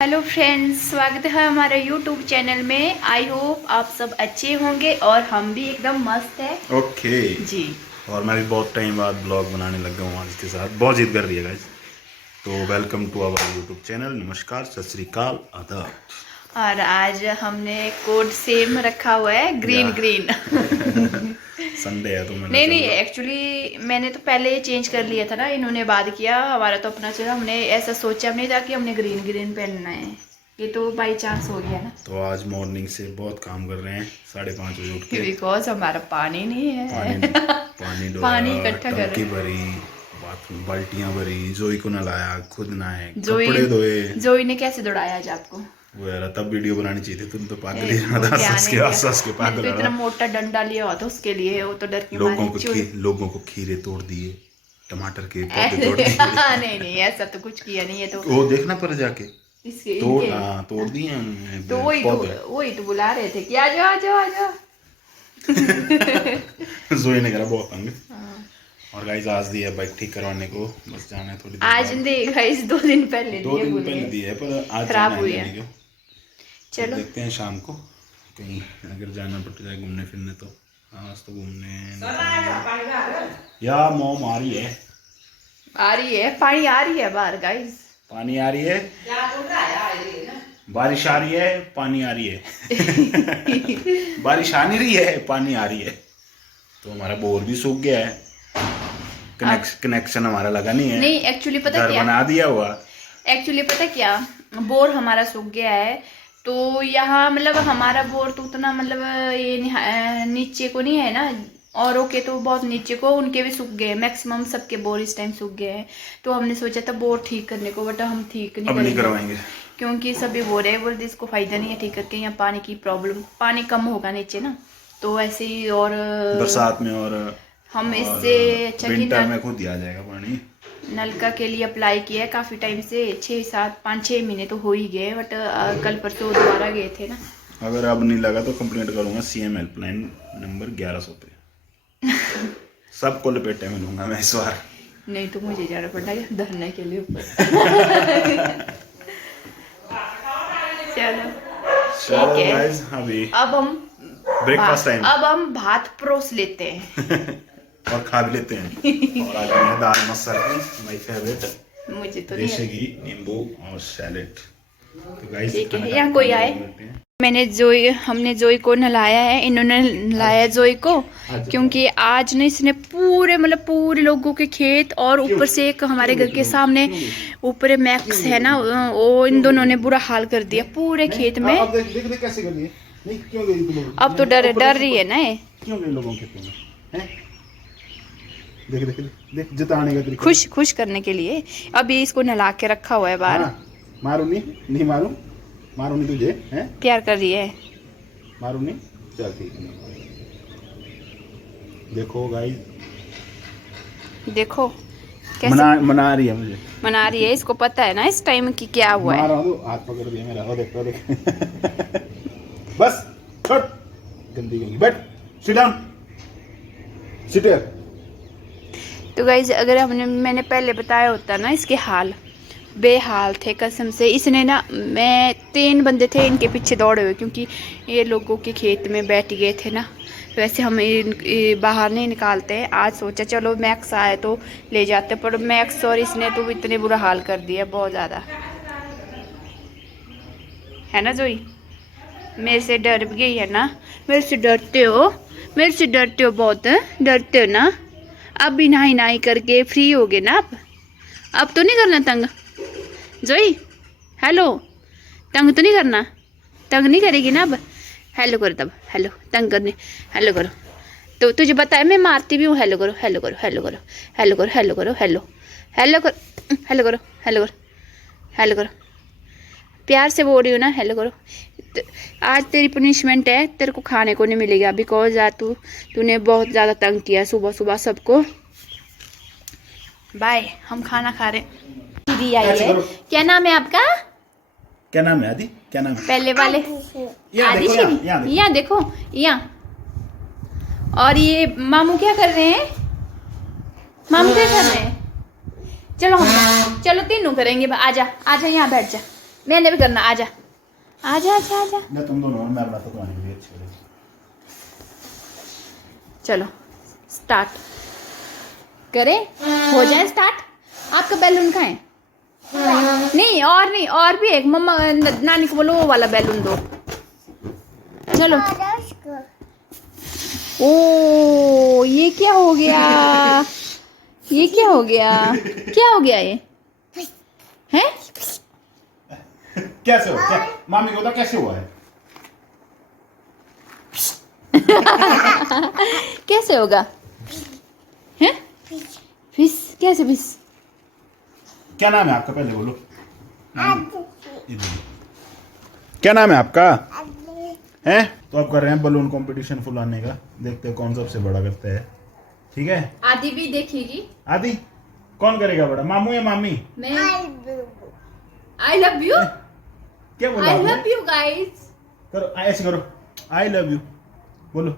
Hello friends, स्वागत है हमारे यूट्यूब चैनल में। आई होप आप सब अच्छे होंगे और हम भी एकदम मस्त है। ओके जी। और मैं भी बहुत टाइम बाद ब्लॉग बनाने लग गया हूँ आज के साथ। बहुत जिद कर रही है गाइस। तो welcome to our YouTube channel. नमस्कार, सत श्री अकाल, आदाब। और आज हमने कोड सेम रखा हुआ है, ग्रीन ग्रीन। संडे है तो मैंने नहीं नहीं, एक्चुअली मैंने तो पहले ही चेंज कर लिया था ना, इन्होंने बाद किया। हमारा तो अपना चला, हमने ऐसा सोचा नहीं था कि हमने ग्रीन ग्रीन पहनना है। ये तो बाई चांस हो गया ना। तो आज मॉर्निंग से बहुत काम कर रहे हैं। 5:30 बजे उठ के बिकॉज हमारा पानी नहीं है। पानी पानी डोला, इकट्ठा कर टंकी रहे भरी, बाथरूम बाल्टियां भरी, जोई को नहलाया, खुद नहाए, जोई कपड़े धोए। जोई ने कैसे दौड़ाया आज आपको? वो यार तब वीडियो बनानी चाहिए थी। तुम तो पागल ही रहा था, हंस के पागल तो हो इतना रहा। मोटा डंडा लिया हुआ था उसके लिए, वो तो डर के लोगों को खीरे तोड़ दिए, टमाटर के पौधे तोड़ दिए। नहीं नहीं, ऐसा तो कुछ किया नहीं है। तो वो देखना पर जाके इसके तोड़ दिए हमने तो पौधे। वही तो बुला रहे थे कि आ जाओ आ जाओ आ जाओ। जोई ने करा बहुत तंग। और गाइस आज दिया बाइक ठीक करवाने को, बस जाना है थोड़ी देर आज बाद। देखा इस 2 दिन पहले 2 दिन पहले दिया है पर आज खराब जाना हुई है है। लेने को। चलो देखते हैं शाम को कहीं अगर जाना पड़ जाए घूमने फिरने तो। आज तो घूमने या मोम आ रही है। आ रही है, पानी आ रही है बाहर गाइस। पानी आ रही है, बारिश आ रही है, पानी आ रही है। बारिश आ नहीं रही है, पानी आ रही है। तो हमारा बोर भी सूख गया है। कनेक्शन हमारा लगा नहीं है। नहीं एक्चुअली पता घर क्या बना दिया हुआ। एक्चुअली पता क्या, बोर हमारा सूख गया है। तो यहाँ मतलब हमारा बोर तो उतना मतलब ये नीचे को नहीं है ना, औरों के तो बहुत नीचे को, उनके भी सूख गए। मैक्सिमम सबके बोर इस टाइम सूख गए हैं। तो हमने सोचा था बोर ठीक करने को, बट हम ठीक नहीं करवाएंगे क्योंकि सभी बोर है, बोलते इसको फायदा नहीं है ठीक करके। यहाँ पानी की प्रॉब्लम, पानी कम होगा नीचे ना, तो ऐसे ही। और बरसात में और हम इससे अच्छा कि विंटर में खुद ही आ जाएगा पानी। नलका के लिए अप्लाई किया है काफ़ी टाइम से, 5-6 महीने तो हो ही गए। बट कल परसों दोबारा गए थे ना। अगर अब नहीं लगा तो कंप्लेंट करूंगा CM हेल्पलाइन नंबर 1100 पे। सबको लपेटे में लूंगा मैं इस बार। नहीं तो मुझे जाना पड़ेगा धरने के लिए ऊपर। चलो ठीक है। गाइस अभी अब हम ब्रेकफास्ट टाइम। अब हम भात परोस लेते हैं। और खा भी लेते हैं। और आज मैं दाल मसाला, माय फेवरेट, मुझे तो देसी घी, नींबू और सैलेड। तो गाइस ठीक है। यहाँ कोई आए, हमने जोई को नहलाया है, इन्होंने नहलाया जोई को। क्योंकि आज ने इसने पूरे लोगों के खेत, और ऊपर से एक हमारे घर के सामने ऊपर मैक्स है ना, वो इन दोनों ने बुरा हाल कर दिया पूरे खेत में। अब तो डर रही है ना ये। क्यों गए लोगों के खेत में? देख जिताने का तरीका। खुश करने के लिए अभी इसको नहला के रखा हुआ है बाहर। मारू नहीं मारू नहीं तुझे हैं? प्यार कर रही है। मारू नहीं, चल ठीक है। देखो गाइस, देखो कैसे मना रही है मुझे। मना रही है। इसको पता है ना इस टाइम की क्या हुआ है। हाथ पकड़ दिया मेरा। ओ देख बस छोड़, गंदी गंदी। बैठ, सिट डाउन, सिट हियर। तो गाइज अगर मैंने पहले बताया होता ना, इसके हाल बेहाल थे कसम से। इसने ना, मैं 3 बंदे थे इनके पीछे दौड़े हुए, क्योंकि ये लोगों के खेत में बैठ गए थे ना। वैसे हम बाहर नहीं निकालते हैं। आज सोचा चलो मैक्स आए तो ले जाते, पर मैक्स और इसने तो इतने बुरा हाल कर दिया, बहुत ज़्यादा है ना। जोई मेरे से डर गई है ना? मेरे से डरते हो बहुत, डरते हो ना? अब भी नहाई करके फ्री हो गए ना अब तो नहीं करना तंग जोई? हेलो, तंग तो नहीं करना? तंग नहीं करेगी ना अब? हेलो करो तब, हेलो तंग करने, हेलो करो। तो तुझे बताया मैं मारती भी हूँ। हेलो करो, हेलो करो, हेलो करो, हेलो करो, हेलो करो, हेलो हेलो करो, हेलो करो, हेलो करो, हेलो करो। प्यार से बोल रही हूँ ना, हेलो करो। आज तेरी पनिशमेंट है, तेरे को खाने को नहीं मिलेगा, बिकॉज आज तूने बहुत ज़्यादा तंग किया सुबह सुबह सबको। बाय, हम खाना खा रहे। दीदी आई है। क्या नाम है आपका? क्या नाम है? आदि। क्या नाम है पहले वाले? आदि श्री। यहाँ देखो, यहाँ। और ये मामू क्या कर रहे हैं? मामू क्या कर रहे हैं? चलो तीनों करेंगे। आजा आजा, यहाँ बैठ जा। मैंने भी करना, आजा आजा आजा आजा। ना तुम दोनों मैं बनाता तुम्हारी भी अच्छी लगेगी। चलो स्टार्ट करें, हो जाए स्टार्ट। आपका बैलून कहाँ है? नहीं और भी एक मम्मा नानी को बोलो वो वाला बैलून दो। चलो। ओ ये क्या हो गया? ये क्या हो गया? क्या हो गया ये? हैं? कैसे हो? क्या? मामी को बता कैसे हुआ है? कैसे होगा? हैं? फिश कैसे फिश? क्या नाम है आपका पहले बोलो। क्या नाम है आपका? हैं? तो आप कर रहे हैं बलून कंपटीशन फुलाने का, देखते हैं कौन सबसे बड़ा करता है। ठीक है, आदि भी देखेगी। आदि कौन करेगा बड़ा, मामू या मामी? मैं आई लव यू। क्या बोला आई आपने? Love you guys. करो ऐसे करो, आई लव यू बोलो।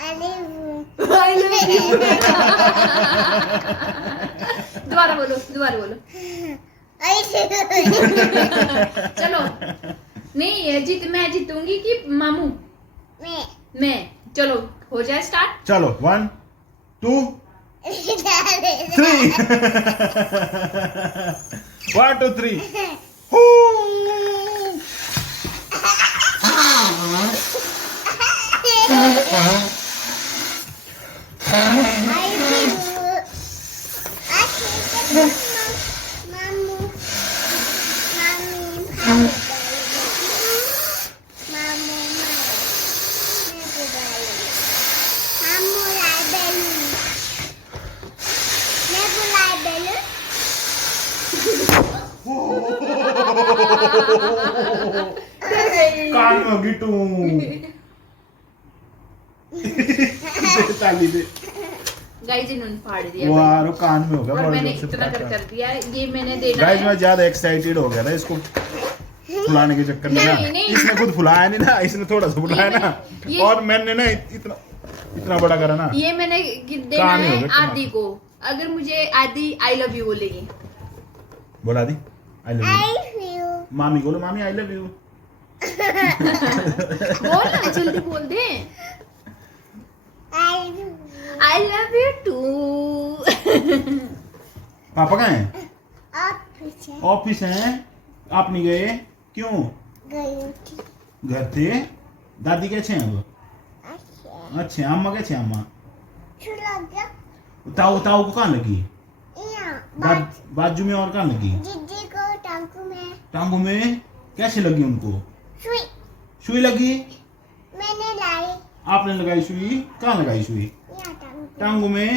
आई लव यू। दोबारा बोलो, दोबारा बोलो। चलो नहीं मैं जीतूंगी कि मामू? मैं। चलो हो जाए स्टार्ट। चलो 1 2 3 1 2 3 कान में होगी तू। ताली दे। गाइस इन्होंने फाड़ दिया वाह कान में होगा, और बड़े मैंने जोर से इतना फटाका। कर दिया। ये मैंने देना गाइस है। मैं ज्यादा एक्साइटेड हो गया था इसको फुलाने के चक्कर में ना। नहीं। इसने खुद फुलाया नहीं ना, इसने थोड़ा सा फुलाया ना, ये- और मैंने ना इतना बड़ा करा ना। ये मैंने देना कहाँ नहीं है होगा तुम्हारा? आदि को। अगर मुझे आदि आई लव यू बोलेगी। बोला दी आई लव यू। मामी बोलो, मामी आई लव यू। बोल ना, जल्दी बोल दे। I love you too. पापा कहाँ हैं? ऑफिस हैं। आप नहीं गए क्यों? घर थे। दादी कैसे हैं वो? अच्छे। अम्मा कैसे हैं? अम्मा ताऊ को कहाँ लगी? बाजू में। और कहाँ लगी? टांगों में। कैसे लगी उनको? सुई लगी। आपने लगाई सुई? कहाँ लगाई सुई? टांगों में।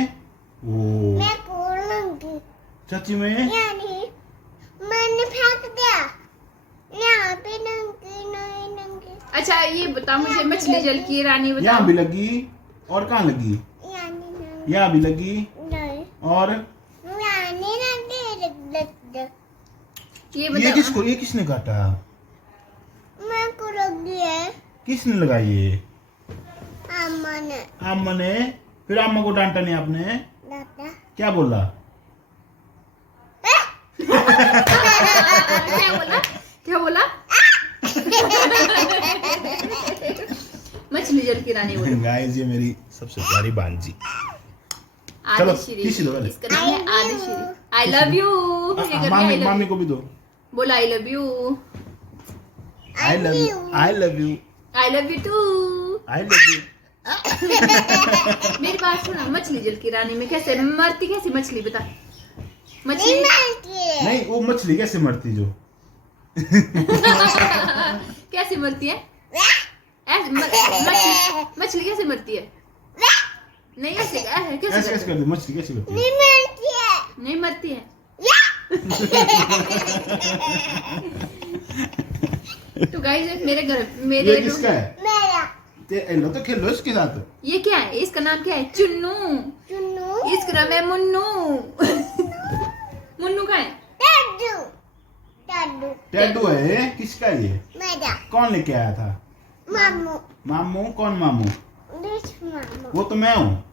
ओ चाची में। मैंने फेंक दिया यहाँ पे नंगी अच्छा ये बता मुझे, मछली जल की रानी यहाँ बताओ। भी लगी। और कहाँ लगी? यहाँ भी लगी। और ये ये बता। किसने काटा? मैं को लगी है किसने लगाई ये? अम्मा ने अम्मा ने। फिर अम्मा को डांटा नहीं आपने? दादा क्या बोला? क्या बोला? क्या बोला? मछली जल की रानी बोलो। गाइस ये मेरी सबसे प्यारी भांजी। चलो, आदिश्री। किसी दो पहले। इसका नाम है आदिश्री। आई लव यू। मामी को भी दो। बोला I love you. I love you. I love you. I love you too. I love you. मेरी बात सुना, मछली जल की रानी में कैसे मरती? कैसी मछली बता? मछली नहीं वो मछली कैसे मरती जो? कैसे मरती है? ऐसे मछली कैसे मरती है? नहीं ऐसे कैसे ऐसे करती कर दे। मछली कैसे करती है? नहीं मरती है। तो गाइस मेरे घर मेरे ये किसका है? लो तो खेलो इसके साथ। ये क्या है? इसका नाम क्या है? चुन्नू। इसका नाम है मुन्नू। मुन्नू का है? टैडू है। किसका ये? कौन लेके आया था? मामू। कौन मामू? वो तो मैं हूँ।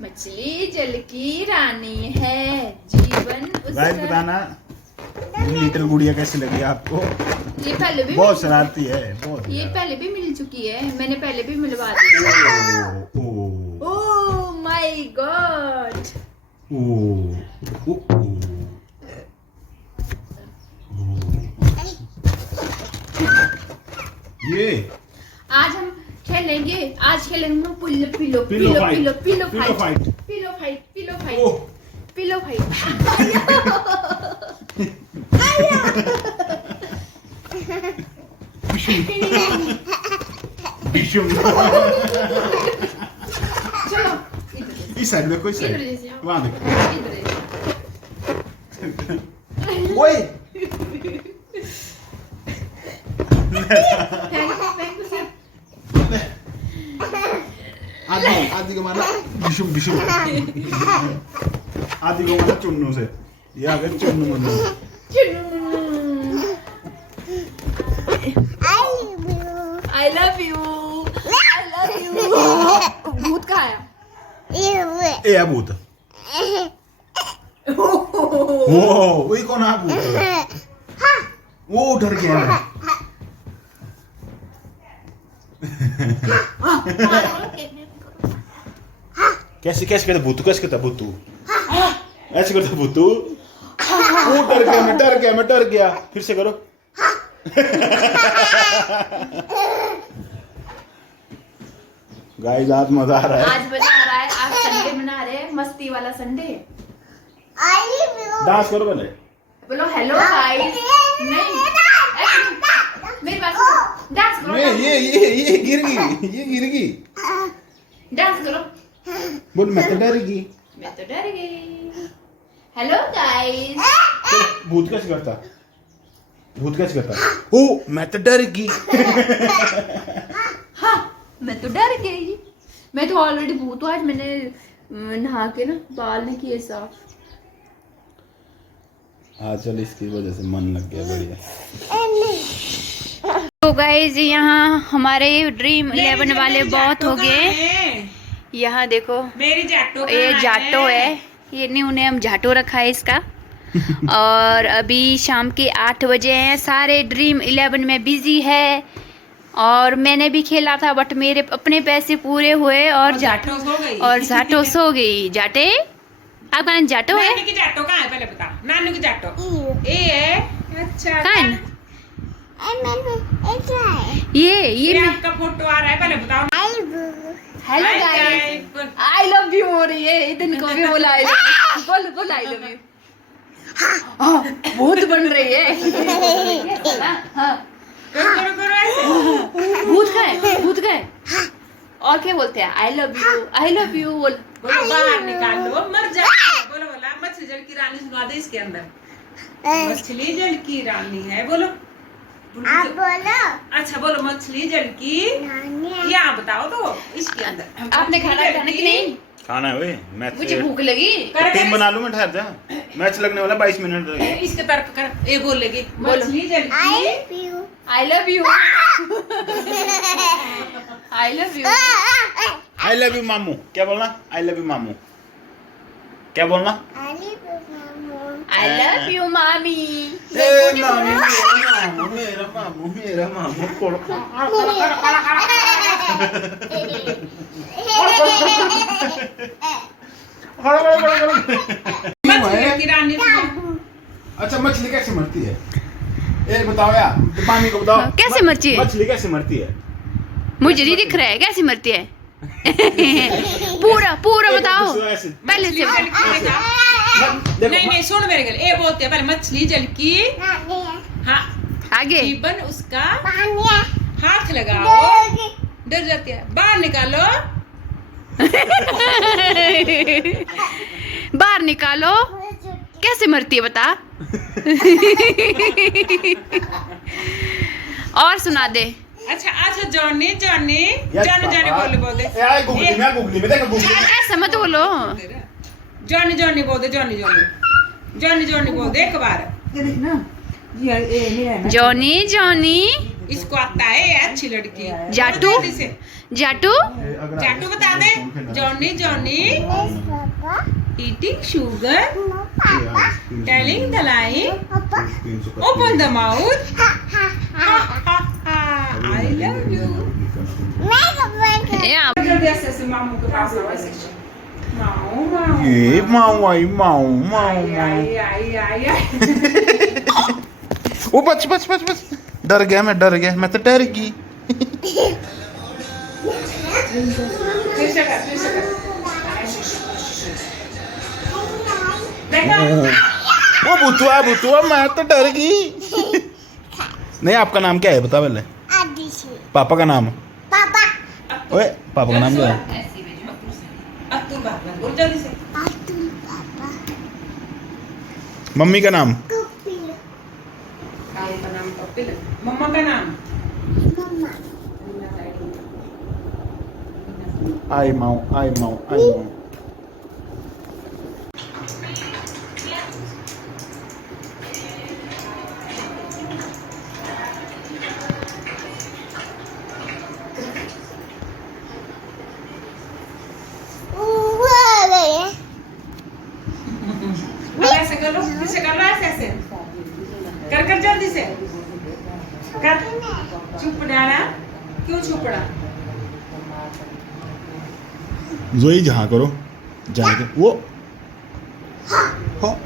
मछली जल की रानी है, जीवन गाइस बताना लिटिल गुड़िया कैसी लगी आपको। ये पहले भी बहुत शरारती है, बहुत ये ज्यादा। पहले भी मिल चुकी है, मैंने पहले भी मिलवा दी। ओ ओह माय गॉड। ओ ओ ओ ये आज हम खेलेंगे, आज खेलेंगे pillow pillow pillow pillow fight, pillow pillow pillow fight fight. Pillow fight pillow ओ फाइट पिलो फाइट। बिशुम। चलो इस साइड देखो, इस इधर साइड जैसे आओ। वहां देखो। इधर जैसे। ओए आदि को मारना बिशुम बिशुम। आदि को मारना चुन्नू से। ये आ गए Chunnu Mannu. I love you. I love you. भूत कहाँ है? ए आ भूत। ओ वही कौन आ भूत? वो डर गया है। कैसे कैसे करता भूतू, कैसे करता भूतू? ऐसे करता भूतू। वो डर गया, मैं डर गया, मैं डर गया। फिर से करो। गाइस आज मजा आ रहा है। आज मजा आ रहा है, आज संडे मना रहे हैं, मस्ती वाला संडे। डांस करो पहले। बोलो हेलो गाइस। नहीं मेरी बात सुनो, डांस करो। ये गिर गई, ये गिर गई। डांस करो। बोल मैं तो डर गई। मैं तो डर गई। Hello guys. भूत कैसे करता? भूत कैसे करता? ओ मैं तो डर गई। हाँ मैं तो डर गई। मैं तो ऑलरेडी भूत हूँ। आज मैंने नहा के ना बाल नहीं किए साफ। चल इसकी वजह से मन लग गया। बढ़िया। तो गाइस यहाँ हमारे ड्रीम 11 वाले बहुत हो गए। यहाँ देखो मेरी जाटो ये जाटो है, ये नहीं उन्हें हम जाटो रखा है इसका। और अभी शाम के 8 बजे हैं, सारे ड्रीम 11 में बिजी है। और मैंने भी खेला था बट मेरे अपने पैसे पूरे हुए और जाटो सो गई। जाटे आपका नाम जाटो है? नानी की जाटो कहाँ है पहले बता। नानू की जाटो ए है। अच्छा कहाँ है? ये ये आपका फोटो आ रहा है, पहले बताओ। Hello Hi guys, guys. I love you हो रही है। इतने को भी बोला आई लव यू। बोल बोल आई लव यू। भूत बन रही है। हाँ करो करो करो ऐसे। भूत का है, भूत का है। और क्या बोलते हैं? आई love you, I love you बोल। बोलो बाहर निकालो, मर जाए। बोलो बोला मछली जल की रानी सुना दे इसके अंदर। मछली जल की रानी है। बोलो अच्छा बोलो मछली जल की। यहाँ बताओ तो इसके अंदर। आपने खाना खाना कि नहीं? खाना है वे मैच। मुझे भूख लगी। टीम बना लूं मैं, ठहर जा। मैच लगने वाला 22 मिनट रह गए। इसके तरफ कर। ए बोलेगी मछली जल की। आई love you, I love you. I love you मामू। क्या बोलना? आई लव यू मामू। क्या बोलना? आई लव यू मामी। मेरा मामू मछली जल की रानी सुना। अच्छा मछली कैसे मरती है? एक बताओ यार, मामी को बताओ। कैसे मरती है? मछली कैसे मरती है? मुझे नहीं दिख रहा है कैसे मरती है। पूरा पूरा बताओ पहले से। नहीं नहीं सुन मेरे गल। ए बोलते हैं पहले मछली जल की। हाँ आगे जीवन उसका हाथ लगाओ। डर जाती है। बाहर निकालो। बाहर निकालो। कैसे मरती है बता। और सुना दे। अच्छा अच्छा जॉनी जॉनी जॉनी जॉनी बोल बोल दे। यार गूगली में देखो गूगली में। ऐसा मत बोलो। जॉनी जॉनी बोल दे। जॉनी जॉनी जॉनी जॉनी बोल दे एक बार। Johnny Johnny. इसको आता है ये अच्छी लड़की। जाटू जल्दी से। जाटू जाटू बता दे। Johnny Johnny eating sugar, Yeah, telling the lie, Papa. open the mouth. Ha ha ha. I love you. Mega. Yeah. जल्दी ऐसे ऐसे मामू के पास आओ ऐसे माऊ माऊ ये माऊ आई माऊ माऊ आई माऊ आई आई आई ओ बच बच बच बच डर गया मैं तो डर गई फिर से कर देखो वो बुतुआ मैं तो डर गई नहीं आपका नाम क्या है बता पहले Adisi. पापा का नाम Papa. ओए पापा का नाम क्या है ऐसी भेजो अतुल बात बोल जल्दी से Atul Papa. मम्मी का नाम Kupi. पापा का नाम कपिल मम्मा का नाम Mama. आई माऊ ऐसे करो ऐसे कर लो ऐसे कर जल्दी से कर चुप डाला क्यों चुप रहा जोई जहाँ करो जाएंगे वो हो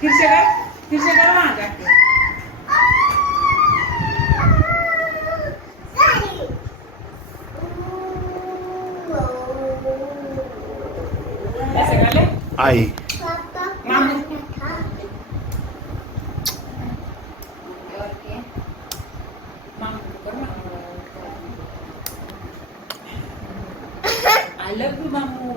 फिर से कर वहां जाके ऐसे कर ले आई मामू आई लव यू मामू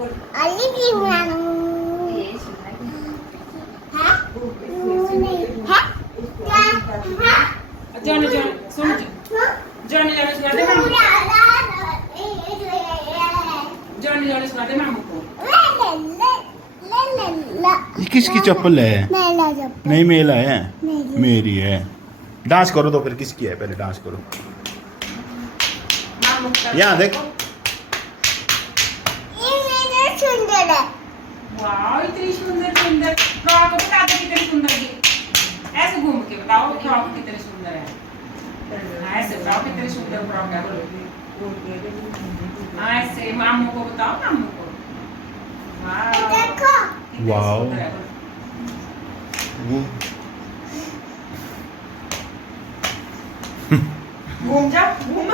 जाने सुन जाने सुना दे मामू जाने सुना दे मामू को ये किसकी चप्पल है नहीं मेला है मेरी है डांस करो तो फिर किसकी है पहले डांस करो मामू का यहाँ देख सुंदर है वाह इतनी सुंदर फ्रॉक बता दे कितनी सुंदर है ऐसे घूम के बताओ फ्रॉक कितनी सुंदर है ऐसे फ्रॉक कितनी सुंदर फ्रॉक है ऐसे मामू को बताओ मामू को वाह देखो कितनी वाह। सुंदर है। वो घूम जा घूम